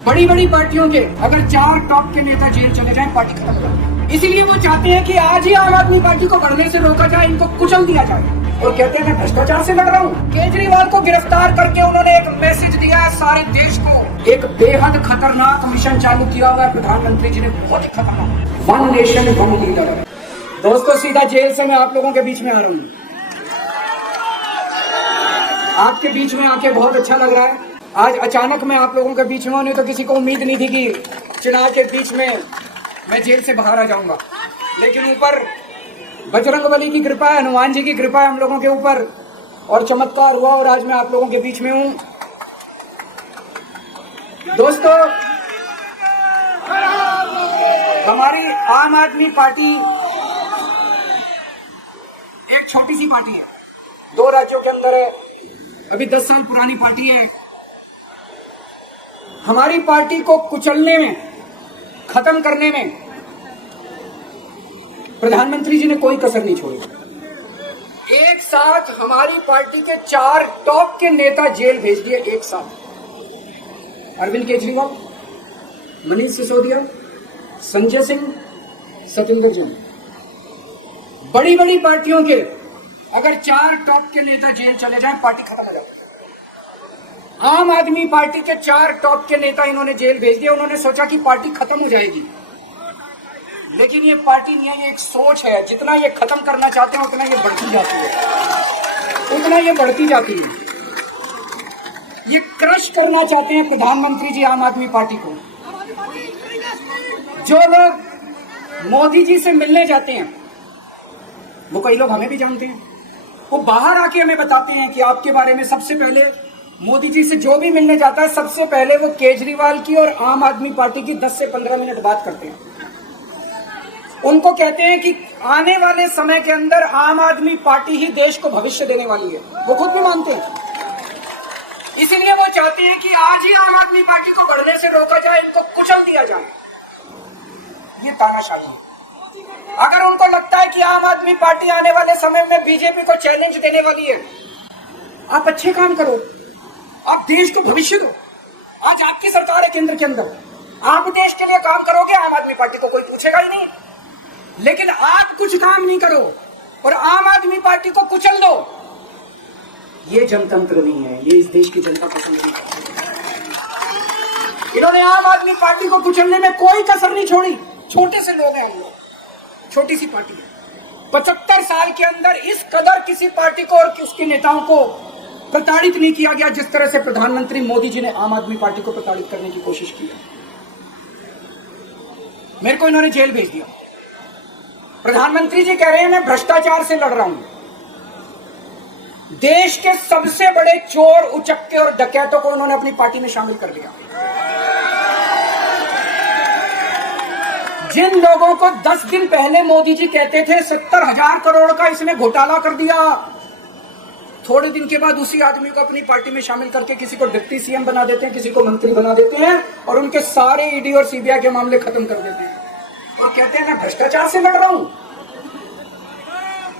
बड़ी बड़ी पार्टियों के अगर 4 टॉप के नेता जेल चले जाएं, पार्टी खत्म हो जाए। इसीलिए वो चाहते हैं कि आज ही आम आदमी पार्टी को बढ़ने से रोका जाए, इनको कुचल दिया जाए। और कहते हैं मैं भ्रष्टाचार से लड़ रहा हूँ। केजरीवाल को गिरफ्तार करके उन्होंने एक मैसेज दिया है सारे देश को। एक बेहद खतरनाक मिशन चालू किया हुआ है प्रधानमंत्री जी ने, बहुत ही खतरनाक। One nation one leader. दोस्तों सीधा जेल से मैं आप लोगों के बीच में आ रहा हूँ। आपके बीच में आके बहुत अच्छा लग रहा है। आज अचानक मैं आप लोगों के बीच में, नहीं तो किसी को उम्मीद नहीं थी कि चुनाव के बीच में मैं जेल से बाहर आ जाऊंगा। लेकिन ऊपर बजरंगबली की कृपा है, हनुमान जी की कृपा है हम लोगों के ऊपर, और चमत्कार हुआ और आज मैं आप लोगों के बीच में हूं। दोस्तों, हमारी आम आदमी पार्टी एक छोटी सी पार्टी है, 2 राज्यों के अंदर है, अभी 10 साल पुरानी पार्टी है। हमारी पार्टी को कुचलने में, खत्म करने में प्रधानमंत्री जी ने कोई कसर नहीं छोड़ी। एक साथ हमारी पार्टी के 4 टॉप के नेता जेल भेज दिए एक साथ। अरविंद केजरीवाल, मनीष सिसोदिया, संजय सिंह, सत्येंद्र जैन। बड़ी बड़ी पार्टियों के अगर 4 टॉप के नेता जेल चले जाएं, पार्टी खत्म हो जाती है। आम आदमी पार्टी के 4 टॉप के नेता इन्होंने जेल भेज दिया। उन्होंने सोचा कि पार्टी खत्म हो जाएगी, लेकिन ये पार्टी नहीं है, ये एक सोच है। जितना ये खत्म करना चाहते हैं उतना ये बढ़ती जाती है, उतना ये बढ़ती जाती है। ये क्रश करना चाहते हैं प्रधानमंत्री जी आम आदमी पार्टी को। जो लोग मोदी जी से मिलने जाते हैं, वो कई लोग हमें भी जानते हैं, वो बाहर आके हमें बताते हैं कि आपके बारे में सबसे पहले मोदी जी से जो भी मिलने जाता है, सबसे पहले वो केजरीवाल की और आम आदमी पार्टी की 10 से 15 मिनट बात करते हैं। उनको कहते हैं कि आने वाले समय के अंदर आम आदमी पार्टी ही देश को भविष्य देने वाली है। वो खुद भी मानते हैं। इसीलिए वो चाहते हैं कि आज ही आम आदमी पार्टी को बढ़ने से रोका जाए, इनको कुचल दिया जाए। ये तानाशाही है। अगर उनको लगता है कि आम आदमी पार्टी आने वाले समय में बीजेपी को चैलेंज देने वाली है, आप अच्छे काम करो, आप देश को भविष्य दो। आज आपकी सरकार है केंद्र के अंदर, आप देश के लिए काम करोगे, आम आदमी पार्टी को कोई पूछेगा ही नहीं। लेकिन आप कुछ काम नहीं करो और आम आदमी पार्टी को कुचल दो, ये जनतंत्र नहीं है, ये इस देश की जनता पसंद नहीं करती। इन्होंने आम आदमी पार्टी को कुचलने में कोई कसर नहीं छोड़ी। छोटे से लोग हैं हम लोग, छोटी सी पार्टी है। 75 साल के अंदर इस कदर किसी पार्टी को और उसके नेताओं को प्रताड़ित नहीं किया गया जिस तरह से प्रधानमंत्री मोदी जी ने आम आदमी पार्टी को प्रताड़ित करने की कोशिश की। मेरे को इन्होंने जेल भेज दिया। प्रधानमंत्री जी कह रहे हैं मैं भ्रष्टाचार से लड़ रहा हूं। देश के सबसे बड़े चोर, उचक्के और डकैतों को उन्होंने अपनी पार्टी में शामिल कर लिया। जिन लोगों को 10 दिन पहले मोदी जी कहते थे 70,000 करोड़ का इसने घोटाला कर दिया, थोड़े दिन के बाद उसी आदमी को अपनी पार्टी में शामिल करके किसी को डिप्टी सीएम बना देते हैं, किसी को मंत्री बना देते हैं और उनके सारे ईडी और सीबीआई के मामले खत्म कर देते हैं और कहते हैं मैं भ्रष्टाचार से लड़ रहा हूं।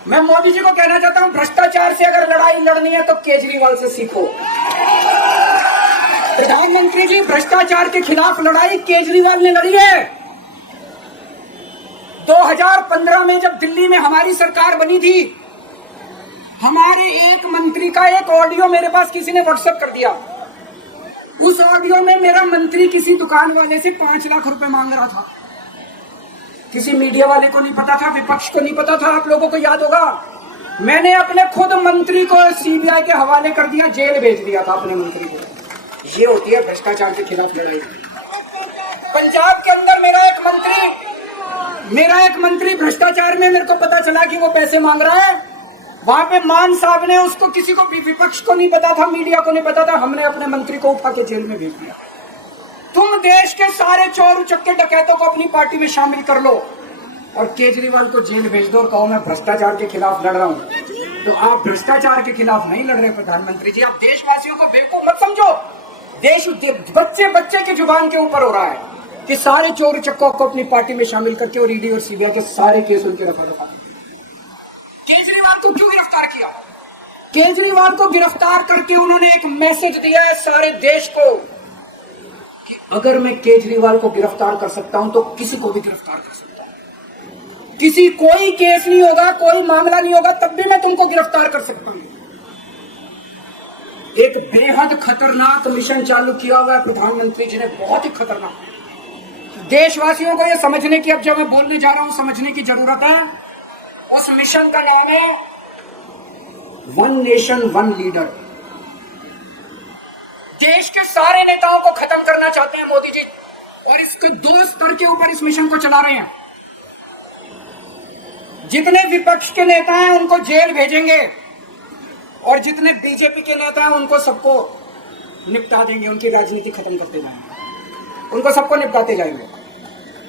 मैं मोदी जी को कहना चाहता हूं, भ्रष्टाचार से अगर लड़ाई लड़नी है तो केजरीवाल से सीखो। प्रधानमंत्री जी, भ्रष्टाचार के खिलाफ लड़ाई केजरीवाल ने लड़ी है। 2015 में जब दिल्ली में हमारी सरकार बनी थी, हमारे एक मंत्री का एक ऑडियो मेरे पास किसी ने व्हाट्सएप कर दिया। उस ऑडियो में मेरा मंत्री किसी दुकान वाले से 5 लाख रुपए मांग रहा था। किसी मीडिया वाले को नहीं पता था, विपक्ष को नहीं पता था, आप लोगों को याद होगा। मैंने अपने खुद मंत्री को सीबीआई के हवाले कर दिया, जेल भेज दिया था अपने मंत्री को। ये होती है भ्रष्टाचार के खिलाफ लड़ाई। पंजाब के अंदर मेरा एक मंत्री भ्रष्टाचार में, मेरे को पता चला कि वो पैसे मांग रहा है। वहां पे मान साहब ने उसको, किसी को भी, विपक्ष को नहीं पता था, मीडिया को नहीं पता था, हमने अपने मंत्री को उठा के जेल में भेज दिया। तुम देश के सारे चोर उचक्के डकैतों को अपनी पार्टी में शामिल कर लो और केजरीवाल को जेल भेज दो और कहो मैं भ्रष्टाचार के खिलाफ लड़ रहा हूं। तो आप भ्रष्टाचार के खिलाफ नहीं लड़ रहे प्रधानमंत्री जी, आप देशवासियों को बेवकूफ मत समझो। देश बच्चे बच्चे की जुबान के ऊपर हो रहा है कि सारे चोर उचक्कों को अपनी पार्टी में शामिल करके और ईडी और सीबीआई के सारे केस उनके रफा दफा। केजरीवाल को क्यों गिरफ्तार किया? केजरीवाल को गिरफ्तार करके उन्होंने एक मैसेज दिया है सारे देश को कि अगर मैं केजरीवाल को गिरफ्तार कर सकता हूं तो किसी को भी गिरफ्तार कर सकता हूं। किसी कोई केस नहीं होगा, कोई मामला नहीं होगा, तब भी मैं तुमको गिरफ्तार कर सकता हूं। एक बेहद खतरनाक मिशन चालू किया हुआ है प्रधानमंत्री जी ने, बहुत ही खतरनाक। देशवासियों को यह समझने की, अब जब मैं बोलने जा रहा हूं, समझने की जरूरत है। उस मिशन का नाम है वन नेशन वन लीडर। देश के सारे नेताओं को खत्म करना चाहते हैं मोदी जी, और इसके 2 स्तर के ऊपर इस मिशन को चला रहे हैं। जितने विपक्ष के नेता हैं उनको जेल भेजेंगे, और जितने बीजेपी के नेता हैं उनको सबको निपटा देंगे, उनकी राजनीति खत्म करते जाएंगे, उनको सबको निपटाते जाएंगे।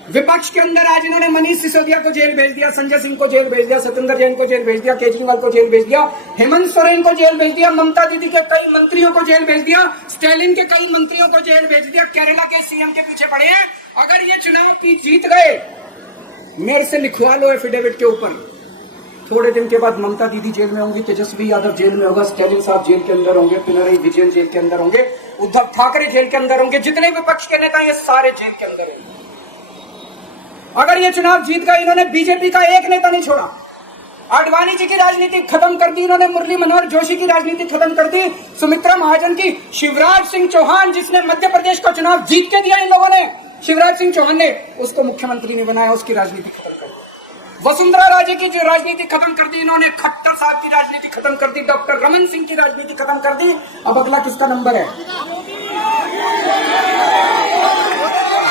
विपक्ष के अंदर आज इन्होंने मनीष सिसोदिया को जेल भेज दिया, संजय सिंह को जेल भेज दिया, सत्येंद्र जैन को जेल भेज दिया, केजरीवाल को जेल भेज दिया, हेमंत सोरेन को जेल भेज दिया, ममता दीदी के कई मंत्रियों को जेल भेज दिया, स्टालिन के कई मंत्रियों को जेल भेज दिया, केरला के सीएम के पीछे पड़े हैं। अगर ये चुनाव की जीत गए, मेरे से लिखवा लो एफिडेविट के ऊपर, थोड़े दिन के बाद ममता दीदी जेल में होंगी, तेजस्वी यादव जेल में होगा, स्टालिन साहब जेल के अंदर होंगे, पिनराई विजयन जेल के अंदर होंगे, उद्धव ठाकरे जेल के अंदर होंगे, जितने विपक्ष के नेता ये सारे जेल के अंदर होंगे। अगर ये चुनाव जीत गए, इन्होंने बीजेपी का एक नेता नहीं छोड़ा। आडवाणी जी की राजनीति खत्म कर दी इन्होंने, मुरली मनोहर जोशी की राजनीति खत्म कर दी, सुमित्रा महाजन की, शिवराज सिंह चौहान जिसने मध्य प्रदेश का चुनाव जीत के दिया इन लोगों ने, शिवराज सिंह चौहान ने उसको मुख्यमंत्री नहीं बनाया, उसकी राजनीति खत्म कर दी। वसुंधरा राजे की जो राजनीति खत्म कर दी इन्होंने, खट्टर साहब की राजनीति खत्म कर दी, डॉक्टर रमन सिंह की राजनीति खत्म कर दी। अब अगला किसका नंबर है?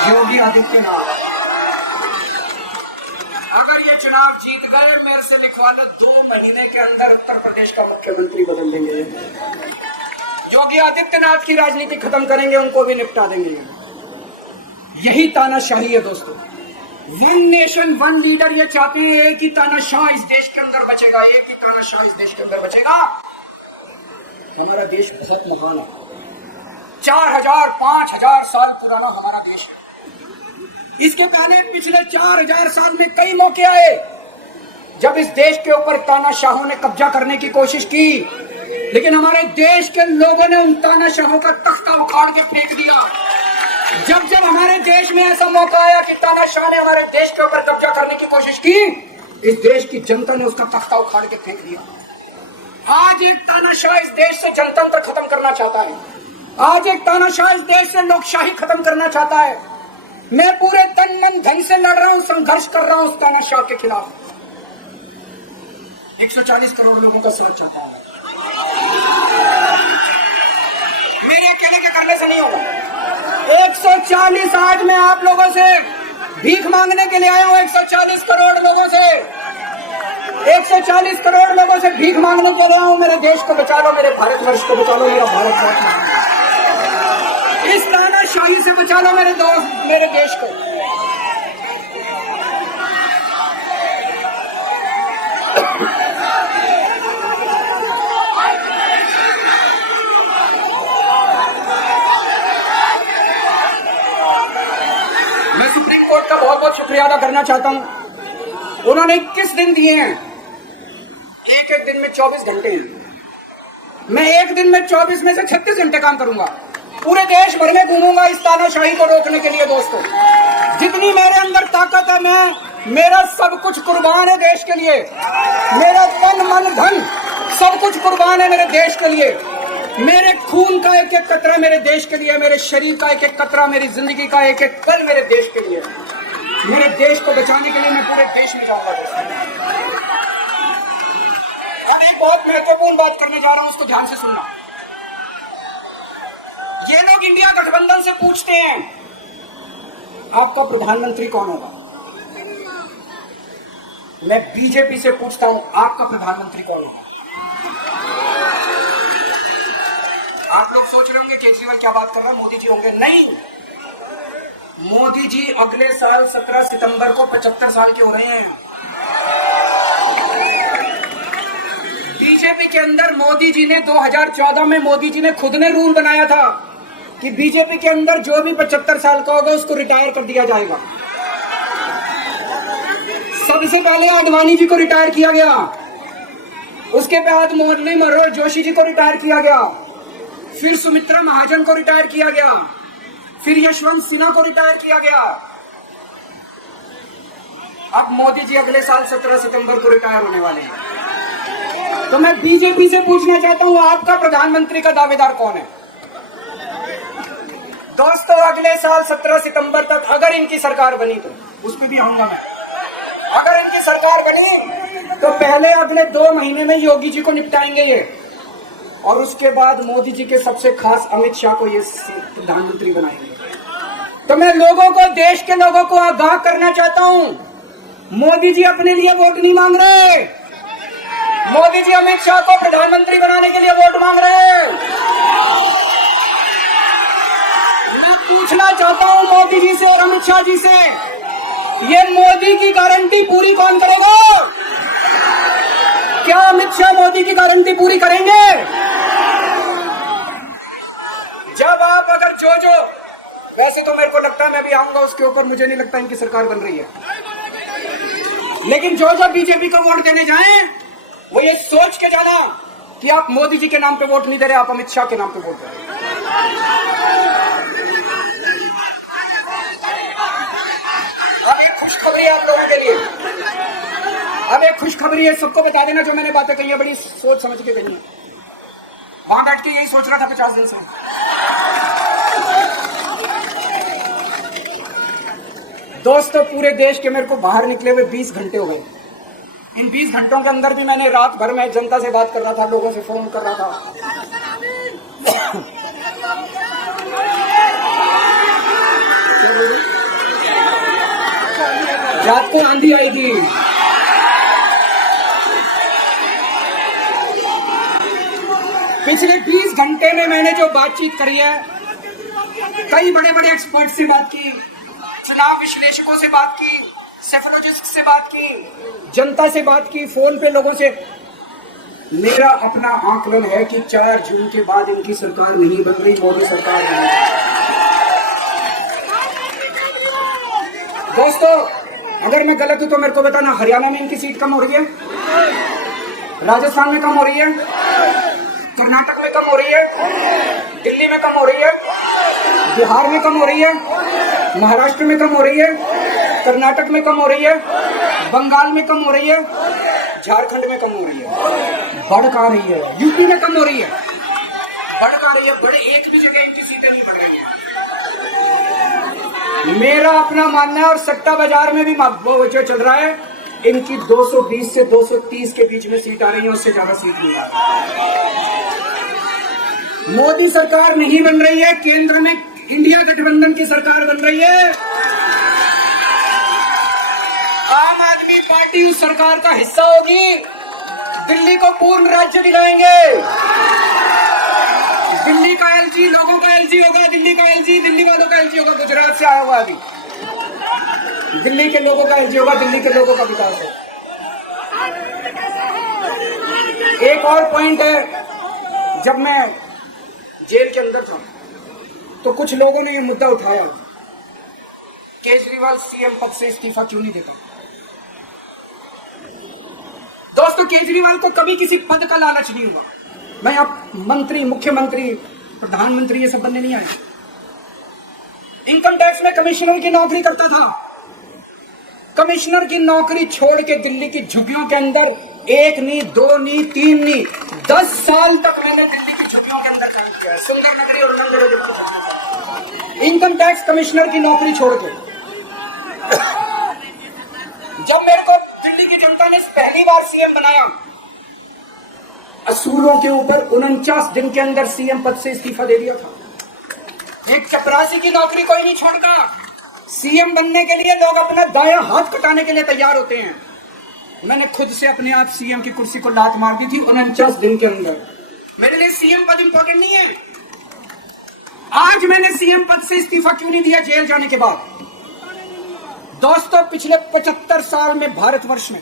योगी आदित्यनाथ। चुनाव जीत गए, मेरे से लिखवा लो, 2 महीने के अंदर उत्तर प्रदेश का मुख्यमंत्री बदल देंगे। योगी आदित्यनाथ की राजनीति खत्म करेंगे, उनको भी निपटा देंगे। यही तानाशाही है दोस्तों। वन नेशन वन लीडर ये चाहते हैं, एक ही तानाशाह इस देश के अंदर बचेगा, एक ही तानाशाह इस देश के अंदर बचेगा। हमारा देश बहुत महान है, 4000-5000 साल पुराना हमारा देश है। इसके पहले पिछले 4000 साल में कई मौके आए जब इस देश के ऊपर तानाशाहों ने कब्जा करने की कोशिश की, लेकिन हमारे देश के लोगों ने उन तानाशाहों का तख्ता उखाड़ के फेंक दिया। जब जब हमारे देश में ऐसा मौका आया कि तानाशाह ने हमारे देश के ऊपर कब्जा करने की कोशिश की, इस देश की जनता ने उसका तख्ता उखाड़ के फेंक दिया। आज एक तानाशाह इस देश से जनतंत्र खत्म करना चाहता है, आज एक तानाशाह इस देश से लोकशाही खत्म करना चाहता है। मैं पूरे तन मन धन से लड़ रहा हूं, संघर्ष कर रहा हूं उस तानाशाह के खिलाफ। 140 करोड़ लोगों का साथ चाहता हूं। मेरे अकेले के करने से नहीं होगा। 140 आज मैं आप लोगों से भीख मांगने के लिए आया हूं, 140 करोड़ लोगों से, 140 करोड़ लोगों से भीख मांगने के लिए आया हूं। मेरे देश को बचा लो, मेरे भारतवर्ष को बचा लो, मेरा भारत इस तानाशाही से बचा लो मेरे दोस्त, मेरे देश को। मैं सुप्रीम कोर्ट का बहुत बहुत शुक्रिया अदा करना चाहता हूं। उन्होंने 21 दिन दिए हैं, एक दिन में 24 घंटे। मैं एक दिन में 24 में से 36 घंटे काम करूंगा, पूरे देश भर में घूमूंगा इस तानाशाही को रोकने के लिए। दोस्तों, जितनी मेरे अंदर ताकत है, मेरा सब कुछ कुर्बान है देश के लिए, मेरा तन मन धन सब कुछ कुर्बान है मेरे देश के लिए। मेरे खून का एक एक कतरा मेरे देश के लिए, मेरे शरीर का एक एक कतरा, मेरी जिंदगी का एक एक पल मेरे देश के लिए। मेरे देश को बचाने के लिए मैं पूरे देश में जाऊंगा। अब एक बहुत महत्वपूर्ण बात करने जा रहा हूं, उसको ध्यान से सुनना। ये लोग इंडिया गठबंधन से पूछते हैं आपका प्रधानमंत्री कौन होगा। मैं बीजेपी से पूछता हूं आपका प्रधानमंत्री कौन होगा। आप लोग सोच रहे होंगे केजरीवाल क्या बात कर रहा है, मोदी जी होंगे। नहीं, मोदी जी अगले साल 17 सितंबर को 75 साल के हो रहे हैं। बीजेपी के अंदर मोदी जी ने 2014 में मोदी जी ने खुद ने रूल बनाया था कि बीजेपी के अंदर जो भी 75 साल का होगा उसको रिटायर कर दिया जाएगा। सबसे पहले आडवाणी जी को रिटायर किया गया, उसके बाद मुरली मनोहर जोशी जी को रिटायर किया गया, फिर सुमित्रा महाजन को रिटायर किया गया, फिर यशवंत सिन्हा को रिटायर किया गया। अब मोदी जी अगले साल 17 सितंबर को रिटायर होने वाले हैं। तो मैं बीजेपी से पूछना चाहता हूं, आपका प्रधानमंत्री का दावेदार कौन है? दोस्तों, अगले साल 17 सितंबर तक अगर इनकी सरकार बनी तो उस पर भी आऊंगा मैं। अगर इनकी सरकार बनी तो पहले अगले 2 महीने में योगी जी को निपटाएंगे ये, और उसके बाद मोदी जी के सबसे खास अमित शाह को ये प्रधानमंत्री बनाएंगे। तो मैं लोगों को, देश के लोगों को आगाह करना चाहता हूं, मोदी जी अपने लिए वोट नहीं मांग रहे। मोदी जी अमित शाह को प्रधानमंत्री बनाने के लिए वोट मांग रहे हैं। मैं पूछना चाहता हूं मोदी जी से और अमित शाह जी से, ये मोदी की गारंटी पूरी कौन करेगा? क्या अमित शाह मोदी की गारंटी पूरी करेंगे? जब आप अगर जो वैसे तो मेरे को लगता है मैं भी आऊंगा उसके ऊपर, मुझे नहीं लगता इनकी सरकार बन रही है, लेकिन जो बीजेपी को वोट देने जाएं वो ये सोच के जाना कि आप मोदी जी के नाम पे वोट नहीं दे रहे, आप अमित शाह के नाम पे वोट दे रहे। अब एक खुशखबरी है आप लोगों के लिए, अब एक खुशखबरी है, सबको बता देना जो मैंने बातें कही है बड़ी सोच समझ के कही है। वहां बैठ के यही सोच रहा था 50 दिन से। दोस्तों, पूरे देश के मेरे को बाहर निकले हुए 20 घंटे हो गए। इन 20 घंटों के अंदर भी मैंने रात भर में जनता से बात कर रहा था, लोगों से फोन कर रहा था। रात को आंधी आई थी। पिछले 20 घंटे में मैंने जो बातचीत करी है, कई बड़े बड़े एक्सपर्ट से बात की, चुनाव विश्लेषकों से बात की, सेफोलॉजिस्ट से बात की, जनता से बात की, फोन पे लोगों से। मेरा अपना आंकलन है कि 4 जून के बाद इनकी सरकार नहीं बन रही, मोदी सरकार नहीं। दोस्तों, अगर मैं गलत हूं तो मेरे को बताना। हरियाणा में इनकी सीट कम हो रही है, राजस्थान में कम हो रही है, कर्नाटक में कम हो रही है, दिल्ली में कम हो रही है, बिहार में कम हो रही है, महाराष्ट्र में कम हो रही है, कर्नाटक में कम हो रही है, बंगाल में कम हो रही है, झारखंड में कम हो रही है, बढ़ कहाँ रही है? यूपी में कम हो रही है, बढ़ कहाँ रही है? बड़े एक भी जगह इनकी सीटें नहीं बढ़ रही है। मेरा अपना मानना है, और सट्टा बाजार में भी वो जो चल रहा है, इनकी 220 से 230 के बीच में सीट आ रही है, उससे ज्यादा सीट नहीं आ रही। मोदी सरकार नहीं बन रही है, केंद्र में इंडिया गठबंधन की सरकार बन रही है। आम आदमी पार्टी उस सरकार का हिस्सा होगी। दिल्ली को पूर्ण राज्य दिलाएंगे। दिल्ली का एलजी लोगों का एलजी होगा, दिल्ली का एलजी दिल्ली वालों का एलजी होगा। गुजरात से आया हुआ अभी, दिल्ली के लोगों का एलजी होगा, दिल्ली के लोगों का विकास है। एक और पॉइंट है, जब मैं जेल के अंदर था तो कुछ लोगों ने ये मुद्दा उठाया, केजरीवाल सीएम पद से इस्तीफा क्यों नहीं देता? दोस्तों, केजरीवाल को कभी किसी पद का लालच नहीं हुआ। मैं अब मंत्री, मुख्यमंत्री, प्रधानमंत्री ये सब बनने नहीं आया। इनकम टैक्स में कमिश्नर की नौकरी करता था। कमिश्नर की नौकरी छोड़ के दिल्ली की झुग्गियों के अंदर 1 नहीं, 2 नहीं, 3 नहीं, 10 साल तक मैंने दिल्ली की झुग्गियों के अंदर काम किया, सुंदर नगरी और नंदनगरी। इनकम टैक्स कमिश्नर की नौकरी छोड़ के जब मेरे को दिल्ली की जनता ने पहली बार सीएम बनाया, असूलों के ऊपर 49 दिन के अंदर सीएम पद से इस्तीफा दे दिया था। एक चपरासी की नौकरी कोई नहीं छोड़ता। सीएम बनने के लिए लोग अपना दायां हाथ कटाने के लिए तैयार होते हैं। मैंने खुद से अपने आप सीएम की कुर्सी को लात मार दी थी 49 दिन के अंदर। मेरे लिए सीएम पद इंपॉर्टेंट नहीं है। आज मैंने सीएम पद से इस्तीफा क्यों नहीं दिया जेल जाने के बाद? दोस्तों, पिछले 75 साल में भारतवर्ष में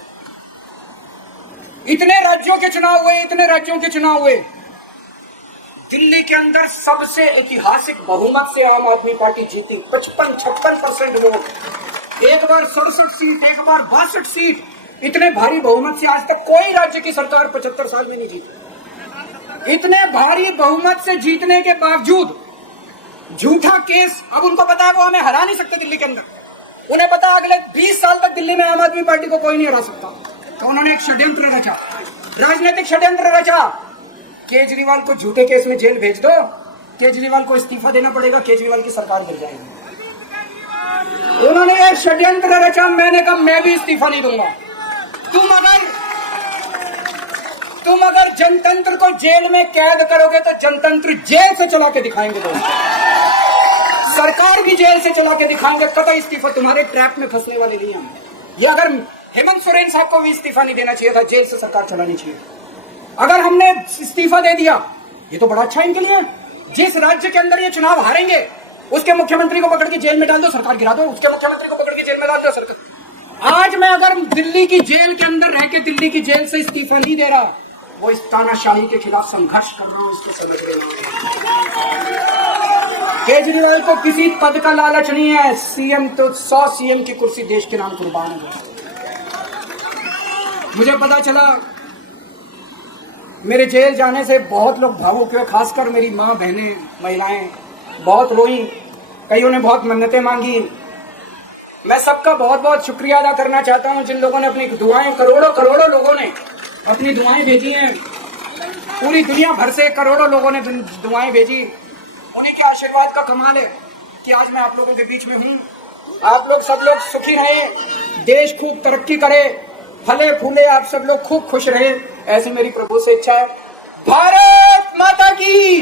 इतने राज्यों के चुनाव हुए, इतने राज्यों के चुनाव हुए, दिल्ली के अंदर सबसे ऐतिहासिक बहुमत से आम आदमी पार्टी जीती। 55-56% लोग, एक बार 67 सीट, एक बार 62 सीट, इतने भारी बहुमत से आज तक कोई राज्य की सरकार 75 साल में नहीं जीती। इतने भारी बहुमत से जीतने के बावजूद झूठा केस। अब उनको पता है वो हमें हरा नहीं सकते दिल्ली के अंदर, उन्हें पता है अगले 20 साल तक दिल्ली में आम आदमी पार्टी को कोई नहीं हरा सकता। तो उन्होंने एक षड्यंत्र रचा, राजनीतिक षड्यंत्र रचा। केजरीवाल को झूठे केस में जेल भेज दो, केजरीवाल को इस्तीफा देना पड़ेगा, केजरीवाल की सरकार गिर जाएगी। उन्होंने एक षड्यंत्र रचा, मैंने कहा मैं भी इस्तीफा नहीं दूंगा। तुम अगर जनतंत्र को जेल में कैद करोगे तो जनतंत्र जेल से चला के दिखाएंगे, तो सरकार भी जेल से चला के दिखाएंगे। कतई इस्तीफा, तुम्हारे ट्रैप में फंसने वाले नहीं हम। ये अगर हेमंत सोरेन साहब को भी इस्तीफा नहीं देना चाहिए था, जेल से सरकार चलानी चाहिए। अगर हमने इस्तीफा दे दिया, ये तो बड़ा अच्छा इनके लिए। जिस राज्य के अंदर ये चुनाव हारेंगे उसके मुख्यमंत्री को पकड़ के जेल में डाल दो, सरकार गिरा दो। उसके मुख्यमंत्री को पकड़ के जेल में डाल दो, सरकार। आज मैं अगर दिल्ली की जेल के अंदर रह के दिल्ली की जेल से इस्तीफा नहीं दे रहा, वो इस तानाशाही के खिलाफ संघर्ष कर रहा हूं, इसको समझ लेना। केजरीवाल को किसी पद का लालच नहीं है। सीएम तो 100 सीएम की कुर्सी देश के नाम कुर्बान है। मुझे पता चला मेरे जेल जाने से बहुत लोग भावुक हुए, खासकर मेरी माँ, बहनें, महिलाएं बहुत रोई, कईयों ने बहुत मन्नतें मांगी। मैं सबका बहुत बहुत शुक्रिया अदा करना चाहता हूं जिन लोगों ने अपनी दुआएं, करोड़ों लोगों ने अपनी दुआएं भेजी हैं। पूरी दुनिया भर से करोड़ों लोगों ने दुआएं भेजी। उन्हीं के आशीर्वाद का कमाल है कि आज मैं आप लोगों के बीच में हूं। आप लोग सब लोग सुखी रहे, देश खूब तरक्की करे, फले फूले, आप सब लोग खूब खुश रहे, ऐसी मेरी प्रभु से इच्छा है। भारत माता की।